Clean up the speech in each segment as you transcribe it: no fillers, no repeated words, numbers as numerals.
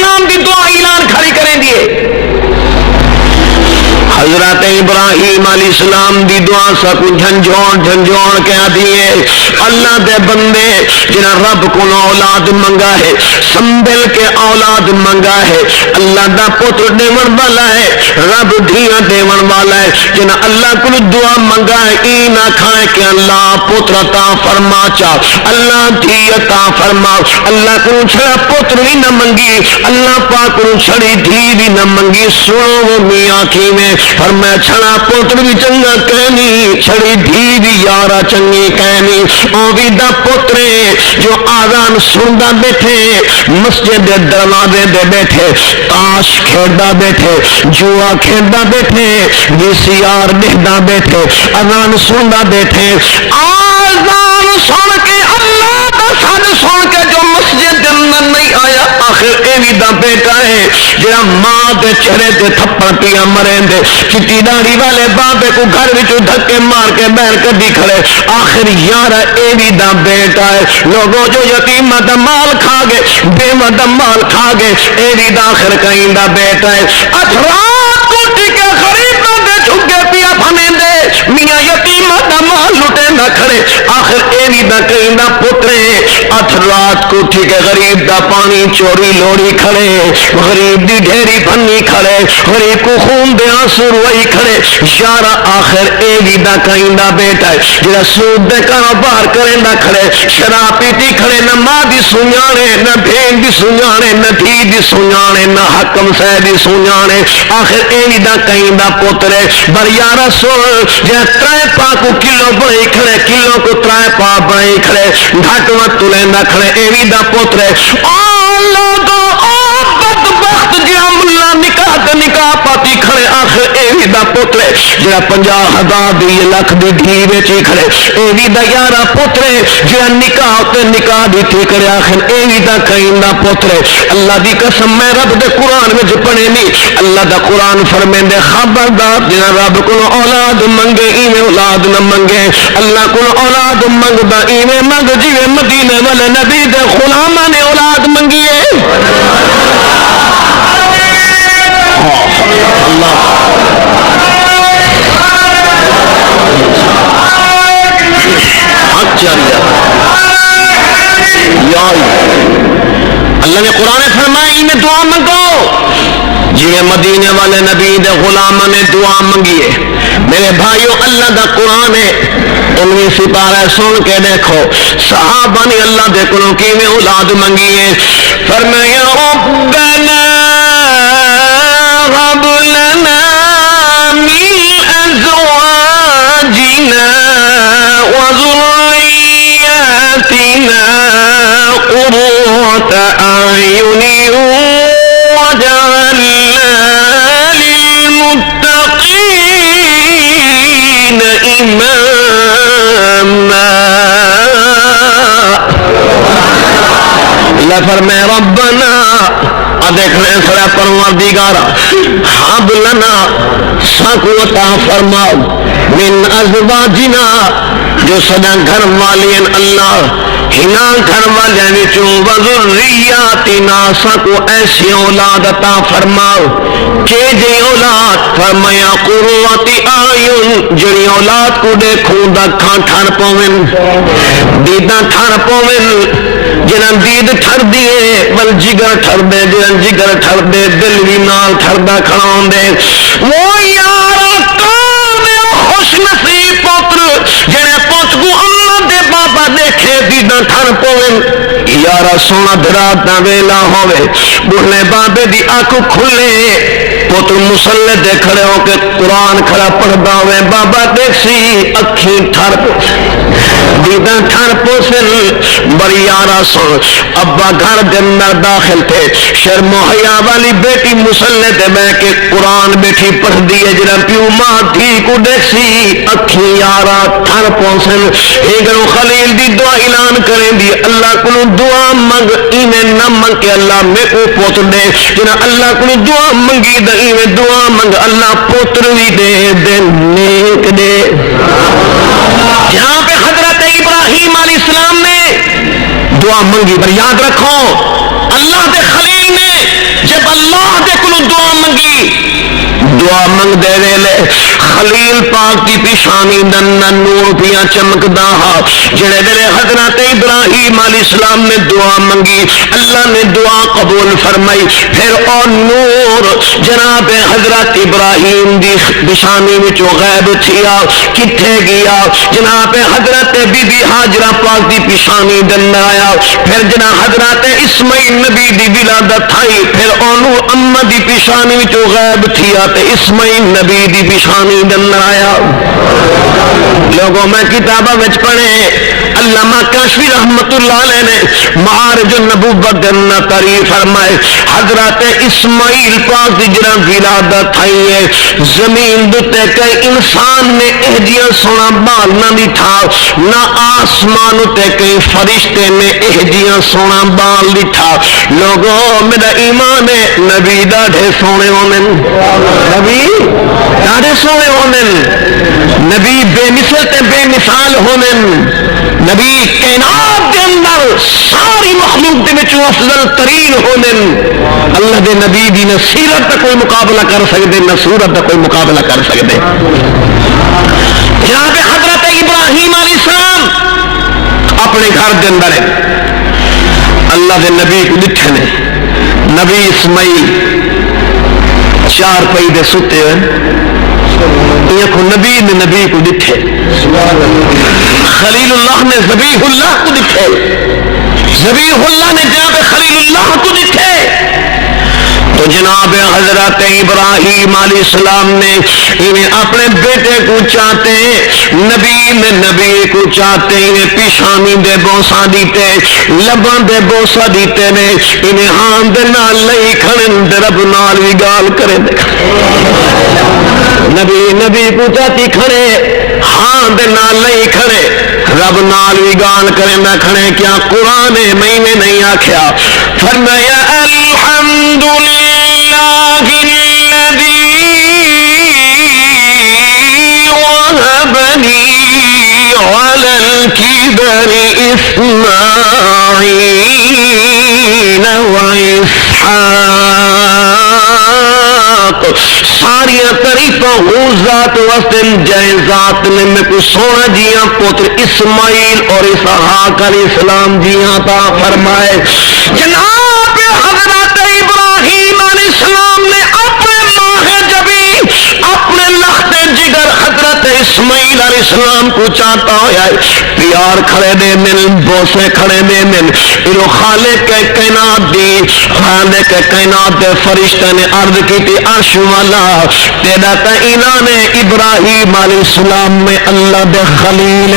السلام دی دعا اعلان کھڑی کریں دیے. حضرت ابراہیم علیہ السلام دی دعا سکو جھنجھوڑ کے آدھی ہے. اللہ دے بندے جنہاں رب کو اولاد منگا ہے, سنبھل کے اولاد منگا ہے, اللہ دا پتر دیون والا ہے, رب دھیاں دیون والا ہے. جنہاں اللہ کو دعا منگا ہے ای نہ کھائے کہ اللہ پتر عطا فرما چا, اللہ دھی عطا فرما. اللہ کو چھڑا پتر بھی نہ منگی, اللہ پاک کو چھڑی دھی بھی نہ منگی. سنو وہ میاں کی میں فرمایا چھڑا پوتر بھی چنگا کہنی, چھڑی دھی بھی یارا چنگی کہنی. او بھی دا پوترے جو آذان سندا بیٹھے, مسجد دے دروازے دے بیٹھے, تاش کھیڑدا بیٹھے, جوا کھیڑدا بیٹھے, VCR دیکھدا بیٹھے, آذان سندا بیٹھے. آذان سن کے اللہ دا سن سن کے جو مسجد دے اندر نہیں آیا, آخر اے بھی دا بیٹا ہے جڑا ماں دے چہرے تے تھپڑ پیا مریں دے, چٹی داڑھی والے بابے کو گھر وچ دھکے مار کے باہر کڈی کھڑے. آخر یار اے بھی دا بیٹا ہے. لوگوں جو یتیم دا مال کھا گئے, بیوہ دا مال کھا گئے, اے بھی دا آخر کہیں دا بیٹا ہے. رات کو ٹکے غریب دے جھگے پیا بھنے دے, میاں یتیم دا مال لٹے نہ کھڑے, آخر اے بھی دا کہیں دا پترے. رات کو ٹھیک ہے غریب دا پانی چوری لوڑی کھڑے, غریب دی ڈھیری بھنی کھڑے, غریب کو خون دے آنسو روئی کھڑے. یارا آخر اے بھی دا کہیں دا بیٹا ہے جڑا سود دے کاروبار کریں دا کھڑے, شراب پیتی کھڑے, نہ ماں دی سنجانے, نہ بھین دی سنجانے, نہ دھی دی سنجانے, نہ حکم سے دی سنجانے. آخر اے بھی دا کہیں دا پترے. بر یارا سن جہاں ترائے پا کو کلو بڑھائی کھڑے, کلو کو ترائے پا بڑھائی کھڑے, گھٹ مت تلیں دا کھڑے, اے بھی دا پترے. لوگوں بدبخت جہاں ملا نکاح تے نکاح پاتی کھڑے, آخر اے بھی دا پترے جہاں 50,000 دی لکھ دی دھی ویچی کھڑے, اے بھی دا یارا پترے جہاں نکاح تے نکاح دیتی کھڑے. آخر اے بھی دا کہیں دا پترے. اللہ دی قسم میں رب دے قرآن میں پڑھے نہیں, اللہ دا قرآن فرمیں دے خبردار جہاں رب کو اولاد منگے ایویں اولاد نہ منگے. اللہ کو اولاد منگدا ایویں منگ جویں مدینے والے نبی دے غلاماں نے اولاد منگی ہے. اللہ اللہ نے قرآن فرمایا میں دعا منگو جی مدینے والے نبی دے غلاماں نے دعا منگی ہے. میرے بھائیو اللہ دا قرآن ہے, 19 سپارہ سن کے دیکھو صحابہ نے اللہ دے کلوں کی میں اولاد منگی ہے. فرمایا ربنا هب لنا من ازواجنا وذرياتنا قرة اعين وجعلنا للمتقين اماما. اللہ فرمائے ربنا دیکھ رہے ہیں سرا پروردگارا حب لنا ساکو عطا فرماؤ من ازواجنا جو سدا گھر والین اللہ ہنا گھر والین وچوں وذریاتنا ساکو ایسی اولاد عطا فرماؤ کہ جی اولاد فرمایا قرۃ اعین جڑی اولاد کو دیکھوں دا کھان ٹھر پوین دیداں ٹھر پوین جنہاں دید ٹھر دیے ول جگر ٹھر دے, جنہاں جگر ٹھر دے دل بھی نال ٹھردا کھڑاؤں دے. وہ یارا کام خوش نصیب پتر جنہیں پوچھ کو اللہ دے بابا دیکھے دیداں ٹھر پوین. یارا سونا درات نہ ویلا ہوئے, بڑھنے بابے دی آنکھ کھلے, پتر مسلح دے کھڑے ہو کے قرآن کھڑا پڑھدا ہوئے, بابا دیکھ سی اکھیں ٹھر دیداں ٹھر پوسن. بڑی یارا سن ابا گھر دے اندر داخل تھے, شرم و حیا والی بیٹی مسلح دے بہ کے قرآن بیٹھی پڑھ دیے, جڑا پیو ماں تھی کو دیکھ سی اکھیں یارا ٹھر پوسن. ایگرو خلیل دی دعا اعلان کریں دی اللہ کو دعا منگ ایویں نہ منگ کہ اللہ میں کو پوتر دے, جنا اللہ کو دعا منگی دے ایویں دعا منگ اللہ پوتر بھی دے دے نیک دے. جہاں پہ حضرت ابراہیم علیہ السلام نے دعا منگی, پر یاد رکھو اللہ دے خلیل نے دعا منگ دے ویلے خلیل پاک کی پیشانی دن نور پیا چمکدا ہا جڑے ویلے حضرت ابراہیم علیہ السلام نے دعا منگی اللہ نے دعا قبول فرمائی پھر او نور جناب حضرت ابراہیم دی پیشانی وچوں غائب تھیا کتھے گیا جناب حضرت بی بی ہاجرہ پاک دی پیشانی دن آیا پھر جناب حضرت اسماعیل نبی دی ولادت تھائی پھر اونوں اما دی پیشانی وچوں غائب تھیا تے اسماعیل نبی دی پیشانی دن آیا لوگوں میں کتاباں وچ پڑھے علامہ کاشفی رحمت اللہ علیہ نے معارج النبوت دن تعریف فرمائے حضرت اسماعیل پاک دی جڑا ولادت تھائی ہے زمین دے کئی انسان نے اہجیاں سونا بال نہ دٹھا نہ آسمان تے کئی فرشتے نے اہجیاں سونا بال دٹھا لوگوں میرا ایمان ہے نبی ڈاڈے سونے ہونے نبی ڈاڈے سونے ہونے نبی بے مثل تے بے مثال ہونے نبی کائنات دے اندر ساری مخلوق دے وچوں افضل ترین ہونے اللہ دے نبی دی نہ سیرت دا کوئی مقابلہ کر سکدے نہ صورت دا کوئی مقابلہ کر سکدے جناب حضرت ابراہیم علیہ السلام اپنے گھر دے اندر ہے اللہ دے نبی کو دکھے نے نبی اسماعیل چار پئی دے ستے ہوئے یہ کو نبی نے نبی کو دکھے خلیل اللہ نے ذبیح اللہ کو دکھے ذبیح اللہ نے جناب خلیل اللہ کو دکھے تو جناب حضرت ابراہیم علیہ السلام نے انہیں اپنے بیٹے کو چاہتے نبی میں نبی کو چاہتے انہیں پیشانی دے بوسا دیتے لبان دے بوسا دیتے نے انہیں ہاں دے نال لئی کھڑن دے رب نال بھی گال کرے دے نبی نبی کو چاہتی کھڑے ہاں دے نال لئی کھڑے رب نال بھی گال کرے نہ کھڑے کیا قرآن میں نے نہیں آکھیا فرمایا الحمدللہ الذي وهب لي على الكبر إسماعيل وإسحاق ساری تعریفاں وہ ذات واسطے جائے ذات نے میں کو سونا جیاں پوتر اسماعیل اور اسحاق علیہ السلام جیاں تا فرمائے جناب حضرت ابراہیم علیہ السلام نے اپنے ماہ جبی اپنے لخت جگر حضرت اسماعیل علیہ السلام کو چاہتا ہویا ہے پیار کھڑے دے من بوسے کھڑے دے من انہوں خالق کائنات دی خالق کائنات دے فرشتہ نے عرض کی تھی عرش والا تیرا تا انہوں نے ابراہیم علیہ السلام میں اللہ دے خلیل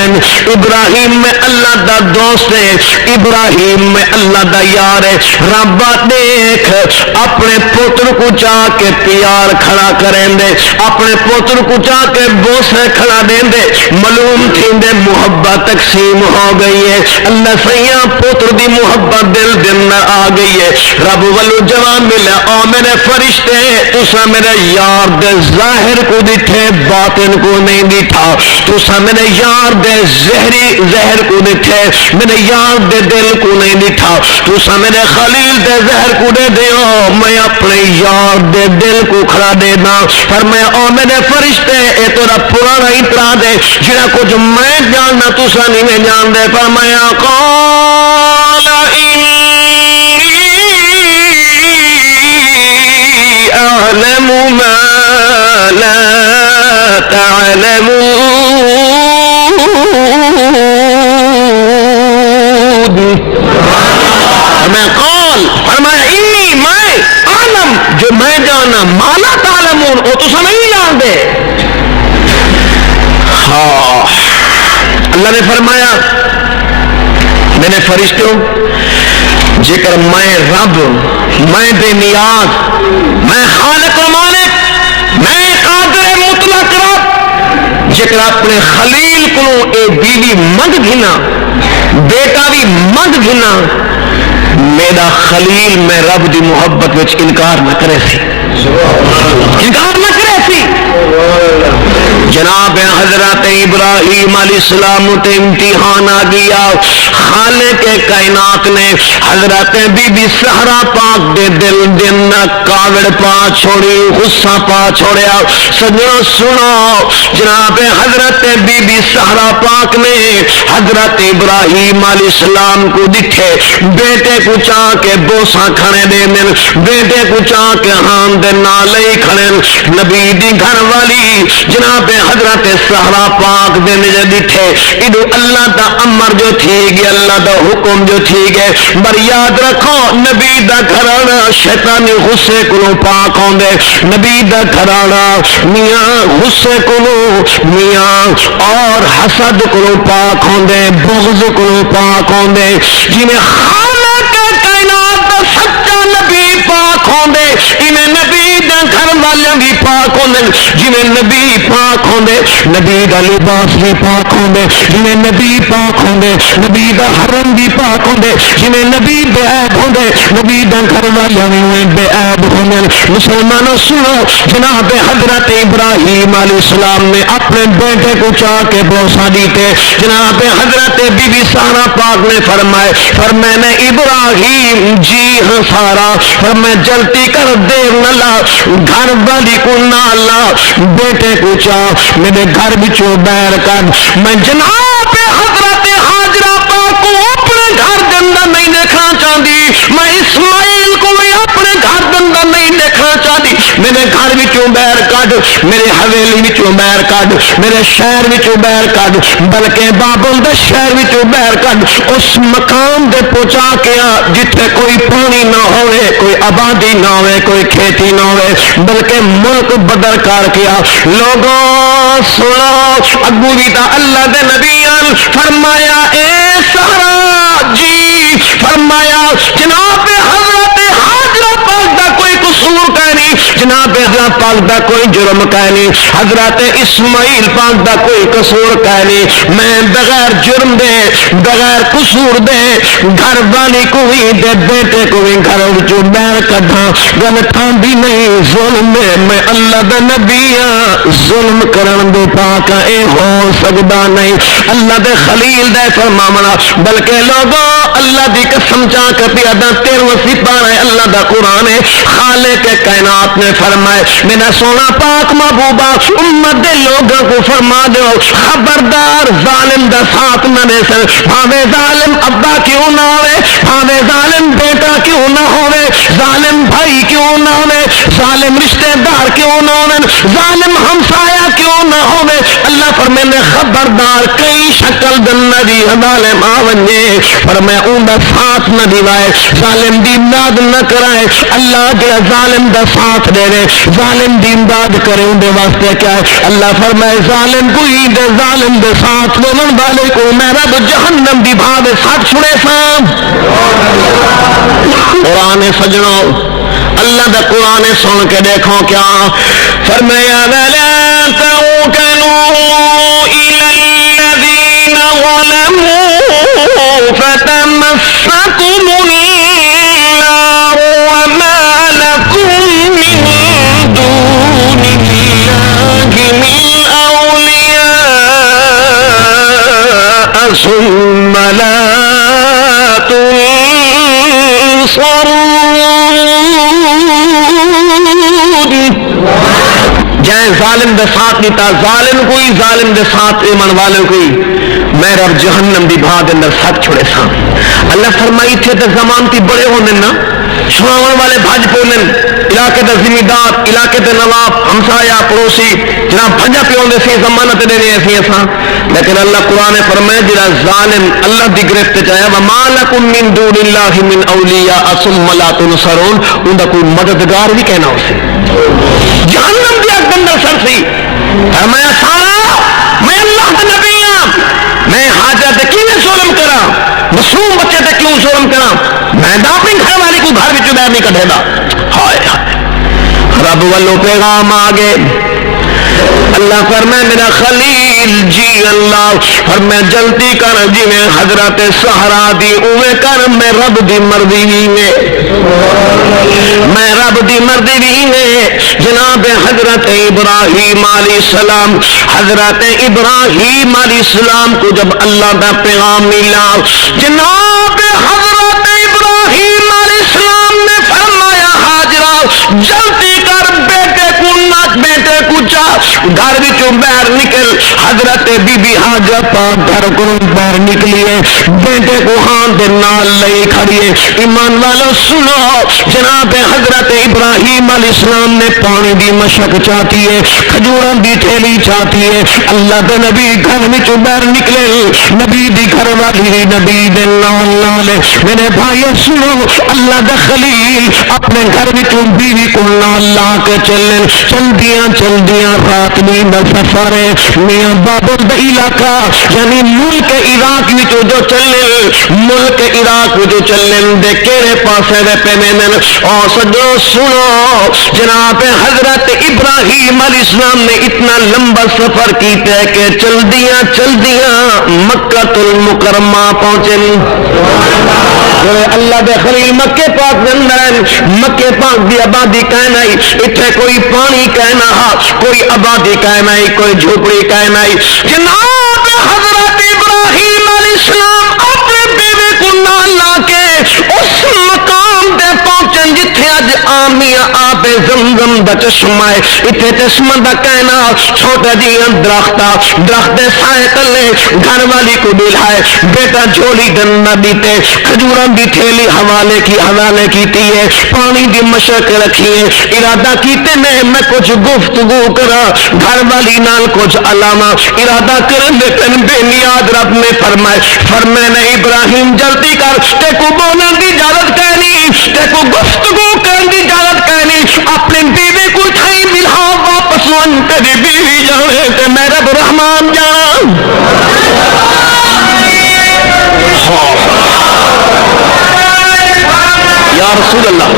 ابراہیم میں اللہ دا دوست ہے ابراہیم میں اللہ دا یار ہے رب دیکھ اپنے پتر کو چاہ کے پیار کھڑا کریں دے اپنے پتر کو چاہ کے بوسے کھڑا دیں دے معلوم تھی دے محبت تقسیم ہو گئی ہے اللہ سیاں پتر دی محبت دل دن آ گئی ہے رب ولو جواب ملا او میرے فرشتے تسا میرے یار دے ظاہر کو دٹھے باطن کو نہیں دٹھا تسا میرے یار دے زہر کو دٹھے میرے یار دے دل کو نہیں دٹھا تسا میرے خلیل دے زہر کو دے دیو میں اپنے یار دے دل کو کھڑا دینا پر میں او میرے فرشتے اے تیرا پرانا اترا دے جنہ کچھ میں جاننا تسا نہیں میں جان دے پر میں قال انی اعلم ما لا تعلمون میں قال فرمایا انی میں عالم جو میں جانا مالا تعلمون وہ تو نہیں جان دے ہاں اللہ نے فرمایا میرے فرشتوں جکر میں رب میں بے نیاز میں خالق و مالک میں قادر مطلق رب جکر اپنے خلیل کو اے بیوی مند گھنا بیٹا بھی مند گھنا میرا خلیل میں رب دی محبت وچ انکار نہ کرے سی انکار نہ کرے سی جناب حضرت ابراہیم علیہ السلام تے امتحان آ گیا. خالق کائنات نے حضرت بی بی سہرا پاک دے دل دن کاوڑ پا چھوڑی, غصہ پا چھوڑیا. سجنوں سنو, جناب حضرت بی بی سہرا پاک نے حضرت ابراہیم علیہ السلام کو دکھے بیٹے کو چاہ کے بوسا کھڑے دے دن, بیٹے کو چاہ کے ہاں دے نالے کھڑے. نبی دی گھر والی جناب حضرت سہرا پاک دے نجے دکھے ادو اللہ دا امر جو تھی گئے, اللہ دا حکم جو تھی گئے. بر یاد رکھو نبی دا گھرانا شیطانی غصے کو پاک ہوں دے, نبی دا گھرانا میاں غصے کو میاں اور حسد کو پاک ہوں دے, بغض کو پاک ہوں دے. جنہیں خالق کائنات دا سچا نبی پاک ہوں دے, انہیں نبی دا گھر والے بھی پاک ہوں دے. جنہیں نبی پاک ہوں دے, نبی دا لباس بھی پاک ہوں دے. جنہیں نبی پاک ہوں دے, نبی دا حرم بھی پاک ہوں دے. جنہیں نبی بے عیب ہوں دے, نبی دا گھر والے بھی بے عیب ہوں دے. مسلمانوں سنو, جناب حضرت ابراہیم علیہ السلام نے اپنے بیٹے کو چاہ کے بوسا دیتے. جناب حضرت بی بی سارا پاک نے فرمائے نے ابراہیم جی ہاں سارا, فرمائے جلدی کر دیر نہ لا, گھر والی کو نہ لا, بیٹے کو چاہ میرے گھر بچوں بیر کر. میں جناب حضرت حاجرہ پاک کو اپنے گھر دندہ نہیں دیکھنا چاہتی, میں اسماعیل کو بھی اپنے گھر دندہ نہیں دیکھنا چاہتی. میرے گھر بچوں بیر کر, میرے حویلی بچوں بیر کر, میرے شہر بچوں بیر کر, بلکہ بابل دے شہر بچوں بیر کر. اس مقام دے پہنچا کے جتنے کوئی پانی نہ ہوئے, کوئی آبادی نہ ہوئے, کوئی کھیتی نہ ہوئے, بلکہ ملک بدل کر کیا. لوگوں سنو, اگو بھی تا اللہ دے نبیان فرمایا اے سہرا جی, فرمایا جناب حضرت حاجرہ پاک دا کوئی قصور کا نہیں, جناب حضرت پاک دا کوئی جرم کا نہیں, حضرت اسماعیل پاک دا کوئی قصور کا نہیں. میں بغیر جرم دے بغیر قصور دے گھر والی کو ہی دے بیٹے کو ہی گھر وچوں باہر کڈھاں, گل تھاں بھی نہیں ظلم ہے. میں اللہ دا نبی ہاں, ظلم کرن دے پاک اے ہو سکدا نہیں. اللہ دے خلیل دے فرماونا, بلکہ لوگوں اللہ دی قسم چاہ کے پیادا 13 پارہ ہے اللہ دا قرآن ہے. خالق کائنات نے فرمائے میرا سونا پاک محبوبہ امت دے لوگوں کو فرما دو, خبردار ظالم دا ساتھ نہ دے سن, بھاوے ظالم ابا کیوں نہ ہوئے, بھاوے ظالم بیٹا کیوں نہ ہوئے, ظالم بھائی کیوں نہ ہوئے, ظالم رشتہ دار کیوں نہ ہوئے, ظالم ہمسایا کیوں نہ ہوئے. اللہ فرمائے نے خبردار کئی شکل دن دی ظالم آونجے, پر میں اون دا ساتھ نہ دیوائے, ظالم دی امداد نہ کرائے. اللہ جڑا ظالم دا ساتھ دے دے, ظالم دی امداد کرے, ان دے واسطے کیا ہے. اللہ فرمائے ظالم کوئی دے ظالم دے ساتھ بولن والے کو میں رب جہنم دی بھاوے ساتھ چھڑے سام. قرآن سجنوں, اللہ دا قرآن سن کے دیکھو کیا فرمایا, وَلَا تَرْكَنُوا إِلَى الَّذِينَ ظَلَمُوا فَتَمَسَّكُمُ النَّارُ وَمَا لَكُم مِّن دُونِ اللَّهِ مِنْ أَوْلِيَاءَ ثُمَّ لَا تُنصَرُونَ. جائیں ظالم دے ساتھ دیتا, ظالم کوئی ظالم دے ساتھ ایمان والے کوئی, میں رب جہنم دی بھا دے اندر ساتھ چھوڑے سا. اللہ فرمائی تھے تے زمانتی بڑے ہونے نا, سناون والے بھاج پولن, علاقے دے زمیندار, علاقے دے نواب, ہمسایا, پڑوسی جناب بھجا پیون دے سی ضمانت دے دے سی ایسا. لیکن اللہ قرآن فرمائے جڑا ظالم اللہ دی گرفت چاہیا وما لکم من دون اللہ من اولیاء ثم لا تنصرون, ان دا کوئی مددگار بھی کہنا اسے جہنم دی اگ اندر سر سی. فرمایا سارا میں اللہ دا نبی ہاں, میں حاجت کیوں ظلم کرا, معصوم بچے تے کیوں ظلم کرا, میں دا اپنی گھر والی کو گھر وچوں باہر نہیں کڈھے دا. ہائے رب والوں پیغام آ گئے. اللہ فرمائے میرا خلیل جی اللہ فرمائے جلدی کر, جی میں حضرت سہرا دی اوے کر, میں رب دی مرضی میں رب دی مرضی بھی ہے۔ جناب حضرت ابراہیم علیہ السلام، حضرت ابراہیم علیہ السلام کو جب اللہ کا پیغام ملا، جناب حضرت ابراہیم علیہ السلام نے فرمایا ہاجرہ جلدی کر بیٹے کو نہ بیٹے کو چاہ گھر وچوں باہر نکل۔ حضرت بی بی حاجرہ پاک گھر کو باہر نکلی ہے، بیٹے کو ہاتھ دے نال لے کھڑی ہے۔ ایمان والو سنو، جناب حضرت ابراہیم علیہ السلام نے پانی دی مشک چاہتی ہے، کھجوراں دی تھیلی چاہتی ہے۔ اللہ دے نبی گھر وچوں باہر نکلے، نبی دی گھر والی نبی دے نال نال میرے بھائی سنو، اللہ دا خلیل اپنے گھر وچوں بیوی کو نال لا کے چلن، چلدیاں چلدیاں رات نہیں دا سفر ہے، میاں بابل دا علاقہ یعنی ملک عراق وچوں جو چلن، ملک عراق وچوں چلن دے کیڑے پاسے دے پیمن او سجو سنو، جناب حضرت ابراہیم علیہ السلام نے اتنا لمبا سفر کیتا ہے کہ چلدیاں چلدیاں مکہ المکرمہ پہنچے۔ اللہ دے خلیل مکے پاک دے اندر، مکے پاک دی آبادی کہنا ہی اتنے کوئی پانی کہنا ہا، کوئی آبادی کہنا ہی، کوئی جھوپڑی کہنا ہی۔ جناب حضرت ابراہیم علیہ السلام اپنے بیوی کو نال لا کے اس مقام دے پہنچن جتھے اج آمیاں آپ زمزم دا چشمہ ہے، اتنے چشمہ دا کہنا چھوٹا جیاں درخت سائے تلے گھر والی کو بلائے، بیٹا جھولی گننا دیتے، کھجوراں دی تھیلی حوالے کیتی ہے، پانی دی مشک رکھی ہے، ارادہ کیتے میں کچھ گفتگو کرا گھر والی نال کچھ علامہ ارادہ کرن دے تن بے نیاد رب نے فرمائے نہیں ابراہیم جلدی کر، تے کو بولن دی اجازت کہنی، تے کو گفتگو کرن دی اجازت کہنی، اپنے بیوی کو ٹھائی ملا واپس ون تیری بیوی جانے تے میں رب رحمان جانا۔ یا رسول اللہ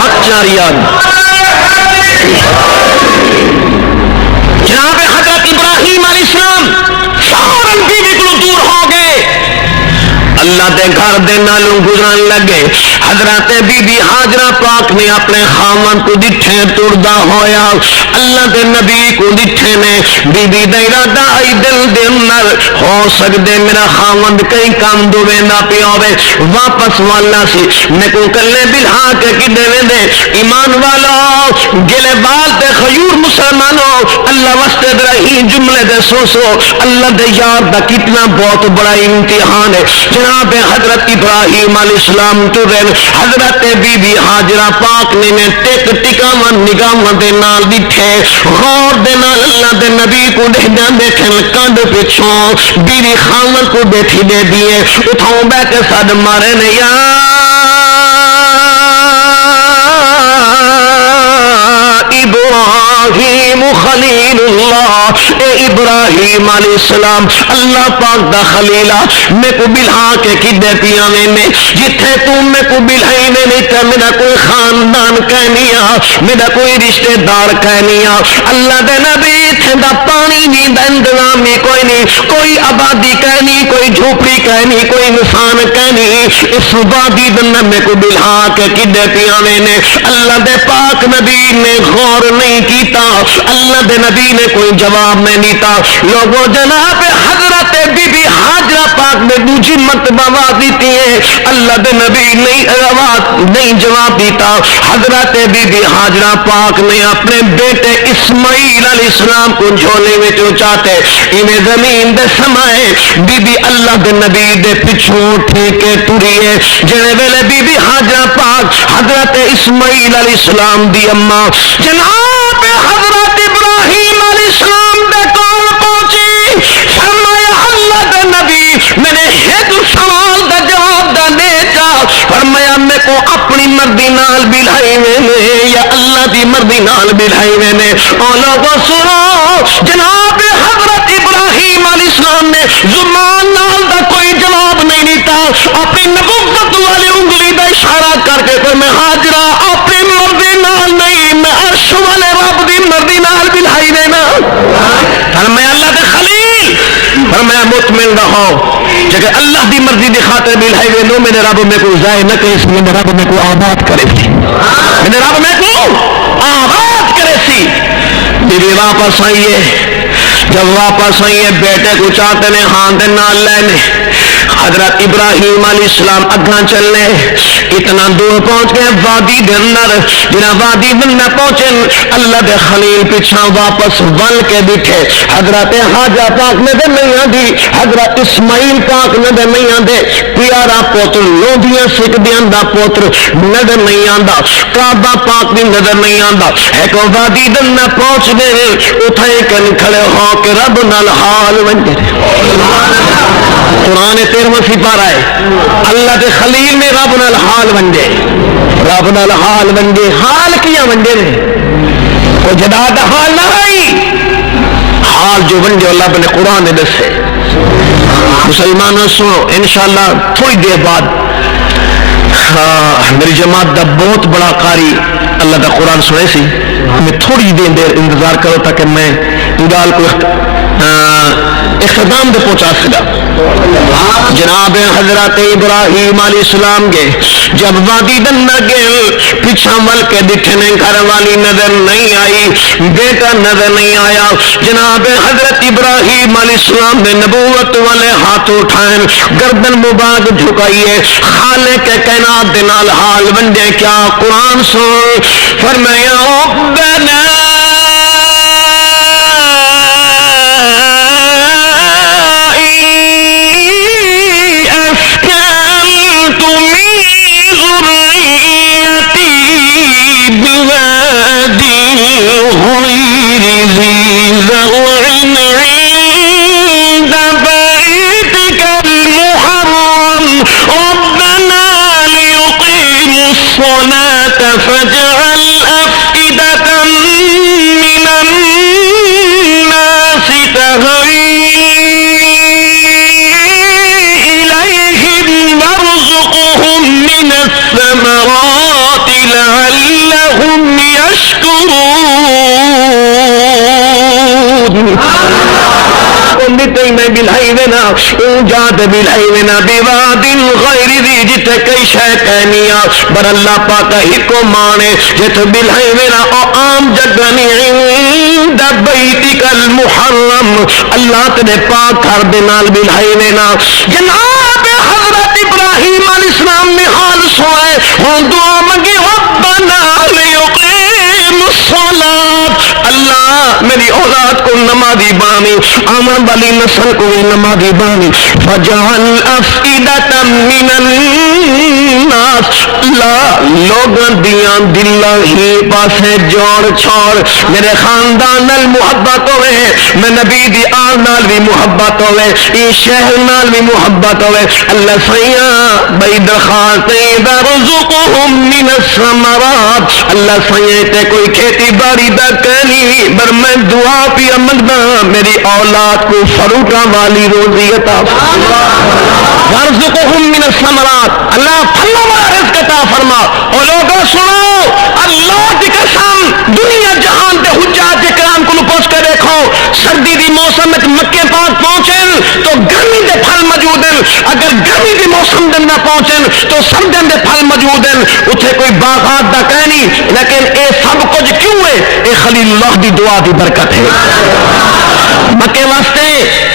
حق چاریان، جناب حضرت ابراہیم علیہ السلام فوراً بیوی کو دور ہو گئے، اللہ دے گھر دے نالوں گزران لگے۔ حضرت بی بی حاجرہ پاک نے اپنے خامن کو دٹھے ٹردا ہویا، اللہ دے نبی کو دٹھے نے بی بی دا ارادہ آئی دل دے اندر، ہو سکدے میرا خامن کئی کام دو ویندا پیا ہوے واپس والا سی، میں کو کلے بلہا کے کڈے ویندے۔ ایمان والا گلے بال تے خیور مسلمانوں، اللہ واسطے درہی جملے دے سوسو، اللہ دے یار دا کتنا بہت بڑا امتحان ہے۔ جناب حضرت ابراہیم علیہ السلام ٹرن، حضرت بی بی حاجرہ پاک نے ٹک ٹکاواں نگاہاں دے نال دٹھے، غور دے نال اللہ دے نبی کو دیکھدے دیکھن کنڈ پچھوں بیوی خامن کو بیٹھی دے دیے، اٹھاؤ بہ کے سد مارے نے یا ابراہیم خلیل اللہ، اے ابراہیم علیہ السلام اللہ پاک دا خلیلہ، میں کو بلہا کے کدے پیا میں جتھے تم میں کو بلہائی نے نہیں تے میرا کوئی خاندان کہنیا، میرا کوئی رشتہ دار کہنیا، اللہ دے نبی تھے دا پانی نہیں دا انتظام کوئی نہیں، کوئی آبادی کہنی، کوئی جھوپڑی کہنی، کوئی انسان کہنی، اس وادی دن میں کو بلہا کے کدے پیا نے۔ اللہ دے پاک نبی نے غور نہیں کیتا، اللہ دے نبی نے کوئی جواب نہیں دیتا۔ لوگوں جناب حضرت بی بی حاجرہ پاک نے دوسری مرتبہ آواز دیتی ہے، اللہ دے نبی نہیں جواب دیتا۔ حضرت بی بی حاجرہ پاک نے اپنے بیٹے اسماعیل علیہ السلام کو جھولے میں چاہتے انہیں زمین دے سمائے، بی بی اللہ دے نبی دے پچھوں ٹھیکے ٹری ہے، جنے ویلے بی بی حاجرہ پاک حضرت اسماعیل علیہ السلام دی اماں جناب حضرت ابراہیم علیہ السلام دے کول پہنچی، فرمایا اللہ دے نبی میں نے ایک سوال دا جواب دا دے جا، فرمایا میں کو اپنی مرضی نال بلائی میں یا اللہ دی مرضی نال بلائی میں۔ اور لوگوں سنو، جناب حضرت ابراہیم علیہ السلام نے زبان نال دا کوئی جواب نہیں دیتا، اپنی نبوت والی انگلی دا اشارہ کر کے کوئی میں حاجرہ اپنی مرضی نال نہیں، میں عرش والے رب دی مرضی نال بلائی دینا۔ فرمایا اللہ دے خلیل، فرمایا مطمئن رہو، جگہ اللہ دی مرضی دی خاطر بھی لائے وے نو میرے رب میں کو ضائع نہ کرے سی میرے رب میں کو آباد کرے سی میرے رب میں کو آباد کرے سی بیوی واپس آئیے جب واپس آئیے بیٹے کو چاہتے نے ہاں دے نال لینے حضرت ابراہیم علیہ السلام اگاں چلنے اتنا دور پہنچ گئے وادی دے اندر جنا وادی میں پہنچے اللہ دے خلیل پیچھا واپس ول کے بیٹھے حضرت حاجہ پاک نے دے میاں دی حضرت اسماعیل پاک نے دے میاں دے پیارا پوتر لودیاں سکدیاں دا پوتر نظر نہیں آندا کعبہ پاک بھی نظر نہیں آندا ایک وادی دے میں پہنچ گئے اٹھے کن کھڑے ہو کہ رب نال حال ونجے قرآن 13واں سپارہ ہے اللہ دے خلیل نے رب نال حال ونجے رب نال حال ونجے حال کیا ونجے نے وہ جدا دا حال نہ آئی حال جو ونجے اللہ نے قرآن نے دسے مسلمانوں سنو انشاءاللہ تھوڑی دیر بعد میری جماعت دا بہت بڑا قاری اللہ دا قرآن سنے سی میں تھوڑی دیر انتظار کرو تاکہ میں گال کو اختتام دے پہنچا سکا جناب حضرت ابراہیم علیہ السلام گئے جب وادی دن گئے پیچھا مل کے دکھنے گھر والی نظر نہیں آئی بیٹا نظر نہیں آیا جناب حضرت ابراہیم علیہ السلام نے نبوت والے ہاتھ اٹھائیں گردن مبارک جھکائیے خالق کے کائنات دے نال حال بندے کیا قرآن سن فرمایا ربنا فاجعل أفئدة من الناس تهوي إليهم وارزقهم من الثمرات لعلهم يشكرون میں بلائی وینا جات بلائی وینا بیواد غیر دی جتے کئی شے کہنیا بر اللہ پاک ہی کو مانے جت بلائی وینا او عام جگنی عند بیتک المحرم اللہ تنے پاک گھر دے نال بلائی وینا جناب حضرت ابراہیم علیہ السلام نے حال سوئے ہوں دعا منگی ربنا لیقیم الصلاة اللہ میری اولاد کو نمازی بانی آمن والی نسل کو نمازی بانی فجعل افئدة من الناس اللہ لوگاں دیاں دلہ ہی پاسے جوڑ چھوڑ میرے خاندان نال محبت ہوئے میں نبی دی آل نال بھی محبت ہوئے ای شہر نال بھی محبت ہوئے اللہ سیاں بھائی درخواست رزقهم من الثمرات اللہ سیاں تے کوئی کھیتی باڑی دا کرنی بر میں دعا پیا منگدا میری اولاد کو فروٹاں والی روزی عطا ورزقهم من الثمرات اللہ پھلوں والا رزق عطا فرما اور لوگوں سنو اللہ کی قسم دنیا جہان تے حجاج کرام کو پوچھ کے دیکھو سردی دی موسم میں مکے پاک پہنچن تو گرمی دے پھل موجود ہیں اگر گرمی دی موسم دن نہ پہنچن تو سردی دے پھل موجود ہیں اتھے کوئی باغات دا کہنی لیکن اے سب کچھ کیوں ہے اے خلیل اللہ دی دعا دی برکت ہے مکے واسطے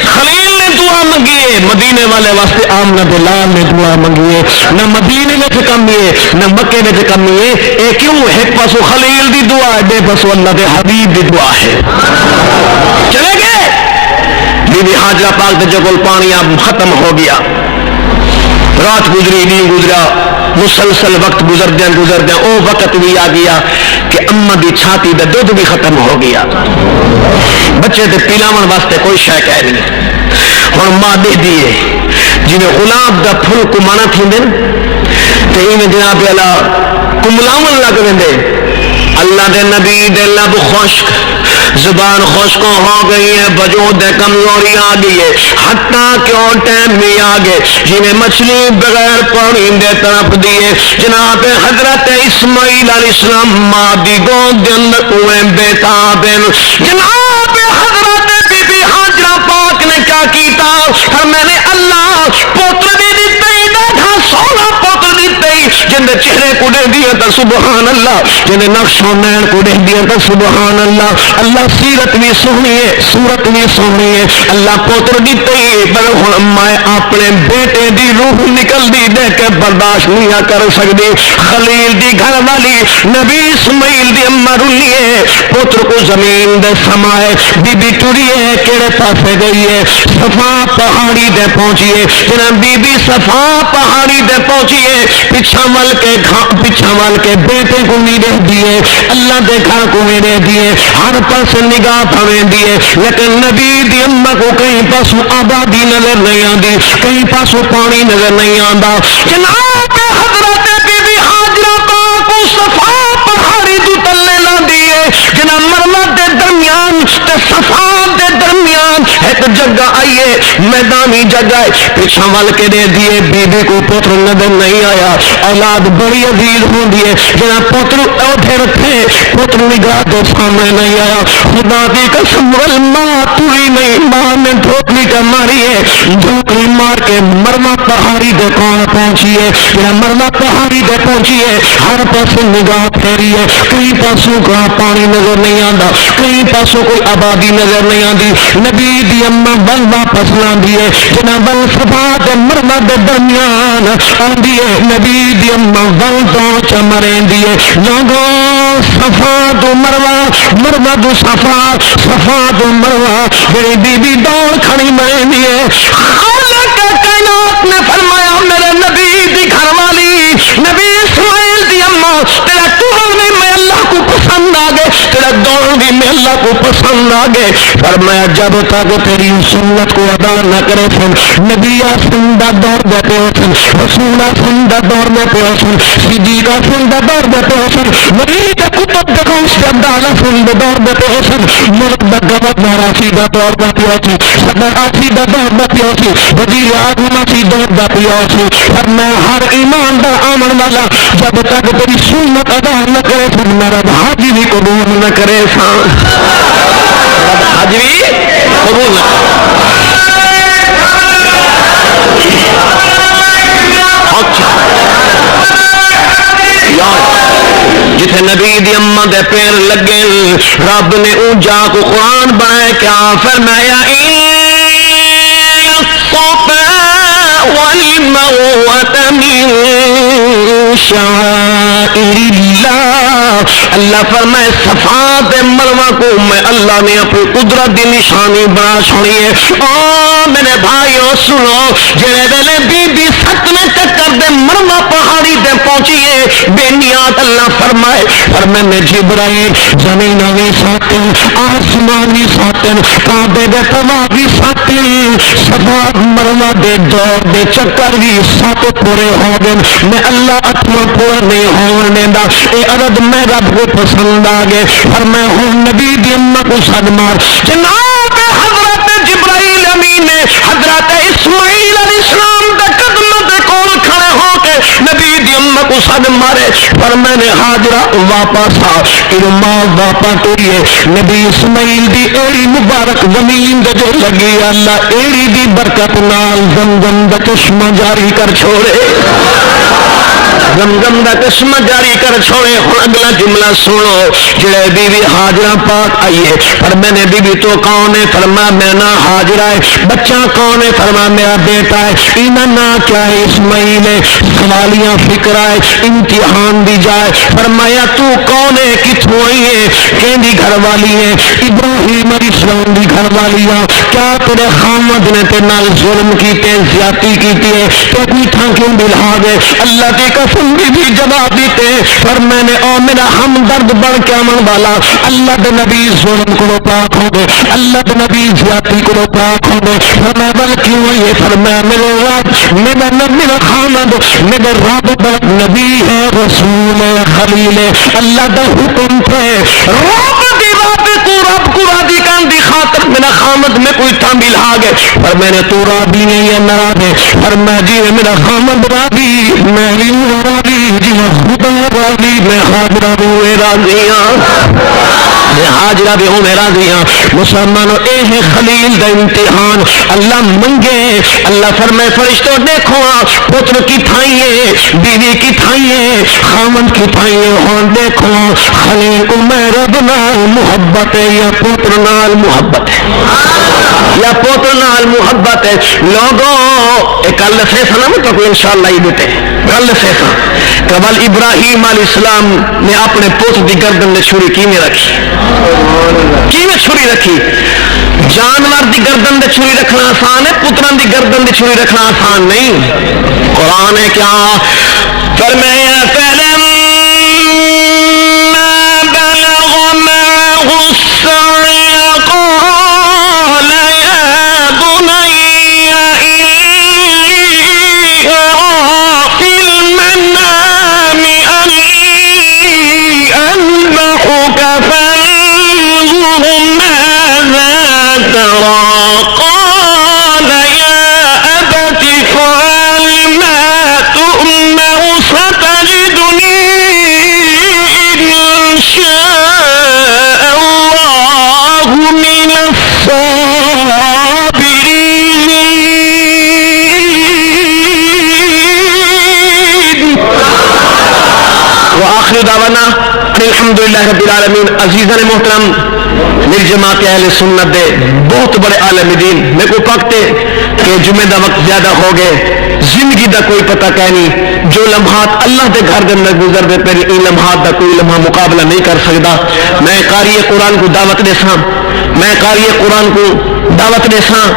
خلیل نے دعا منگی ہے مدینے والے واسطے آمنہ بلال نے دعا منگی ہے نہ مدینے میں کمی ہے نہ مکے میں کمی ہے اے کیوں ایک پاسو خلیل دی دعا ہے بے پاسو اللہ دے حبیب دی دعا ہے چلے گئے بی بی حاجرہ پاک دے جگل پانی اب ختم ہو گیا رات گزری دن گزرا مسلسل وقت گزر دیں او وقت بھی آ گیا کہ اماں دی چھاتی دا دودھ بھی ختم ہو گیا بچے تے پیلاون واسطے کوئی شے کہہ نہیں ہن ماں دے دیے جنہیں غلاب دا پھل کمانا تھیندے تے ایویں جناب اللہ کملاون لگ ویندے اللہ دے نبی دے لب خشک زبان خشک ہو گئی ہے وجود کمزوری آ گئی ہے حتیٰ کیوں ٹائم بھی آ گئے جنہیں مچھلی بغیر پانی دے طرف دیے جناب حضرت اسماعیل علیہ السلام مادی گود دے اندر ہوئے بیتاب جناب حضرت بی بی حاجرہ پاک نے کیا کیتا اور میں نے اللہ پوتر بھی دیتے ہی ڈاڈا سونا پوتر دیتے ہی جن چہرے کو دے دیا تو سبحان اللہ، جن نقش و نین کو دے دیا تو سبحان اللہ۔ اللہ سیرت بھی سونی ہے، صورت بھی سونی ہے، اللہ پوتر دیتے ہی پر ہن میں اپنے بیٹے دی روح نکل دی دیکھ کے برداشت نہیں کر سکتی۔ خلیل دی گھر والی نبی اسماعیل دی اما رلی ہے، پوتر کو زمین دے سمائے، بی بی ٹری ہے کیڑے پاسے گئی ہے، صفا پہاڑی دے پہنچی ہے، جناب بی بی صفا پہاڑی دے پہنچی ہے، پیچھا مل کے بیٹے کو بھی دے دیے، اللہ دے گھر کو بھی دے دیے، ہر پاس نگاہ پھویں دیے، لیکن نبی دی اما کو کہیں پاسو آبادی نظر نہیں آتی، کہیں پاسو پانی نظر نہیں آتا۔ جناب حضرت بی بی ہاجرہ پاک کو صفا پہاڑی تو تلے لا دیے، جناب مرمہ دے درمیان تے صفا دے درمیان ایک جگہ آئیے، میدانی جگہ پیچھا وال کے دے دیے، بی بی کو پتر نظر نہیں آیا۔ اولاد بڑی عزیز ہوں دیے، جناب پتر اوٹھے رکھے، پتر نگاہ دے سامنے نہیں آیا۔ خدا کی قسم والماں توری نہیں، ماں نے ٹھوکری کا ماری ہے، ٹھوکری مار کے مرمہ پہاڑی دے کون پہنچی ہے، جناب مرمہ پہاڑی دے پہنچی ہے، ہر پاس نگاہ پھیری ہے، کئی پاسوں کا پانی نظر نہیں آتا، کئی پاسوں کوئی آبادی نظر نہیں آتی۔ نبی دی اما بل واپس لاندی ہے، جناب بل صفا دے مرمہ دے درمیان آندی ہے، نبی دی اما بل تو چمرین دی ہے، لوگوں صفا تو مروہ، مرمہ تو صفا، صفا تو مروہ، میری بی بی دوڑ کھڑی مرین دی ہے۔ خالق کائنات نے فرمایا میرے نبی دی گھر والی، نبی اسماعیل دی اما، تیرا ٹول بھی میں اللہ کو پسند آگے، تیرا دوڑ بھی میں اللہ کو پسند آگے۔ فرمایا جب تک تیری سنت کو ادا نہ کرے سن، نبی سندہ دور دیتے ہو سن، رسولہ سندہ دور دیتے ہو سن، صدیقہ سندہ دور دیتے ہو سن، مرید کتب دکھوں سے عبداللہ سندہ دور دیتے ہو سن، مرد گوت ناراسی دا دور دیتے ہو سن، صدر آسی دا دور دیتے ہو سن، وزیر اعظم آسی دور دیتے ہو سن۔ فرمایا ہر ایمان دا آمن والا جب تک تیری سنت ادا نہ کرے سن، میرا حاجی بھی قبول نہ کرے سن، حاجی بھی قبول نہ جتھے نبی دی اما دے پیر لگے، رب نے اونجا کو قرآن بنائے، کیا فرمایا والموت من شعائر اللہ، اللہ فرمائے صفات مروہ کو میں اللہ نے اپنی قدرت دی نشانی بنا چھوڑی ہے۔ او میرے بھائیو سنو، جڑے ویلے بی بی ستویں چکر دے مروہ پہاڑی دے پہنچی ہے، بے نیات اللہ فرمائے، فرمائے جبرائیل زمین بھی ساتن، آسمان بھی ساتن، کعبے دے طواف بھی ساتن، صفا مروہ دے دور دے چکر بھی سات پورے ہو گئے، میں اللہ اتنا پورا نہیں ہونے دا، اے عدد میں رب کو پسند آگے، اور میں ہوں نبی دی اما کو صد مار۔ جناب حضرت جبرائیل امین نے حضرت اسماعیل علیہ السلام دے قدم دے کول کھڑے ہو کے نبی دی اما کو صد مارے، پر میں نے حاجرہ واپس آ ارما واپس ٹوریے، نبی اسماعیل دی ایڑی مبارک زمین دے جو لگی، اللہ ایڑی دی برکت نال زمزم دا چشمہ جاری کر چھوڑے، زمزم دا چشمہ جاری کر چھوڑے۔ ہن اگلا جملہ سنو، جڑے بی بی ہاجرہ پاک آئیے، پر میں نے بی بی تو کون ہے، فرمایا میں نا ہاجرہ ہے، بچہ کون ہے، فرمایا میرا بیٹا ہے، اینا نا کیا ہے، اسماعیل ہے، سوالیاں فکر آئے، امتحان دی جائے، فرمایا تو کون ہے، کتھوں آئی ہے، کیندی گھر والی ہے، ابراہیم علیہ السلام دی گھر والی ہے، کیا تیرے خامد نے تے نال ظلم کیتے، زیادتی کیتی ہے، تو میٹھا کیوں دلہا گئے، اللہ کی قسم بھی جواب دیتے، پر میں نے او میرا ہمدرد بڑھ کے امن والا، اللہ دے نبی ظلم کو پاک ہو گئے، اللہ دے نبی زیادتی کو پاک ہو گئے، فرمایا بل کیوں یہ، فرمایا میرے رب، میرا خامد، میرے رب نبی ہے، رسول ہے، خلیل ہے، اللہ دا حکم تھے، رب دی رب کو راضی کان دی خاطر میرا خامد میں کوئی تعمیل آ گئے، پر میں نے تو راضی نہیں ہے ناراض ہے، پر میں جی میرا خامد راضی، میں بھی راضی، جی خدا راضی، میں حاضرہ روئے راضی ہاں، حاجرہ بھی ہوں راضی ہاں مسلمانوں اے ہے خلیل دا امتحان اللہ منگے اللہ فرمائے فرشتوں دیکھو پتر کی تھائیے بیوی کی تھائیے خامن کی تھائیے ہون دیکھو خلیل کو میں رب نال محبت ہے یا پتر نال محبت ہے یا پتر نال محبت ہے لوگوں ایک کل سے سلام تو کوئی انشاءاللہ ہی دیتے کل سے قبل ابراہیم علیہ السلام نے اپنے پوت دی گردن میں چھری کی میں چھری رکھی جانور دی گردن دے چھری رکھنا آسان ہے پتران دی گردن دی چھری رکھنا آسان نہیں قرآن ہے کیا فرمایا فلما بلغ معه السعي قال يا بني إني أرى في المنام أني أذبحك فانظر ماذا ترى قال يا أبت افعل ما تؤمر ستجدني إن شاء الله من الصابرين وآخر دعوانا الحمدللہ رب العالمین. عزیزان محترم میری جماعت اہل سنت دے بہت بڑے عالم دین میں کو پکتے کہ جمعہ دا وقت زیادہ ہو گئے زندگی دا کوئی پتہ کہ نہیں جو لمحات اللہ دے گھر دے اندر گزر دے پہلے ان لمحات دا کوئی لمحہ مقابلہ نہیں کر سکتا. میں قاری قرآن کو دعوت دے ساں میں قاری قرآن کو دعوت دے ساں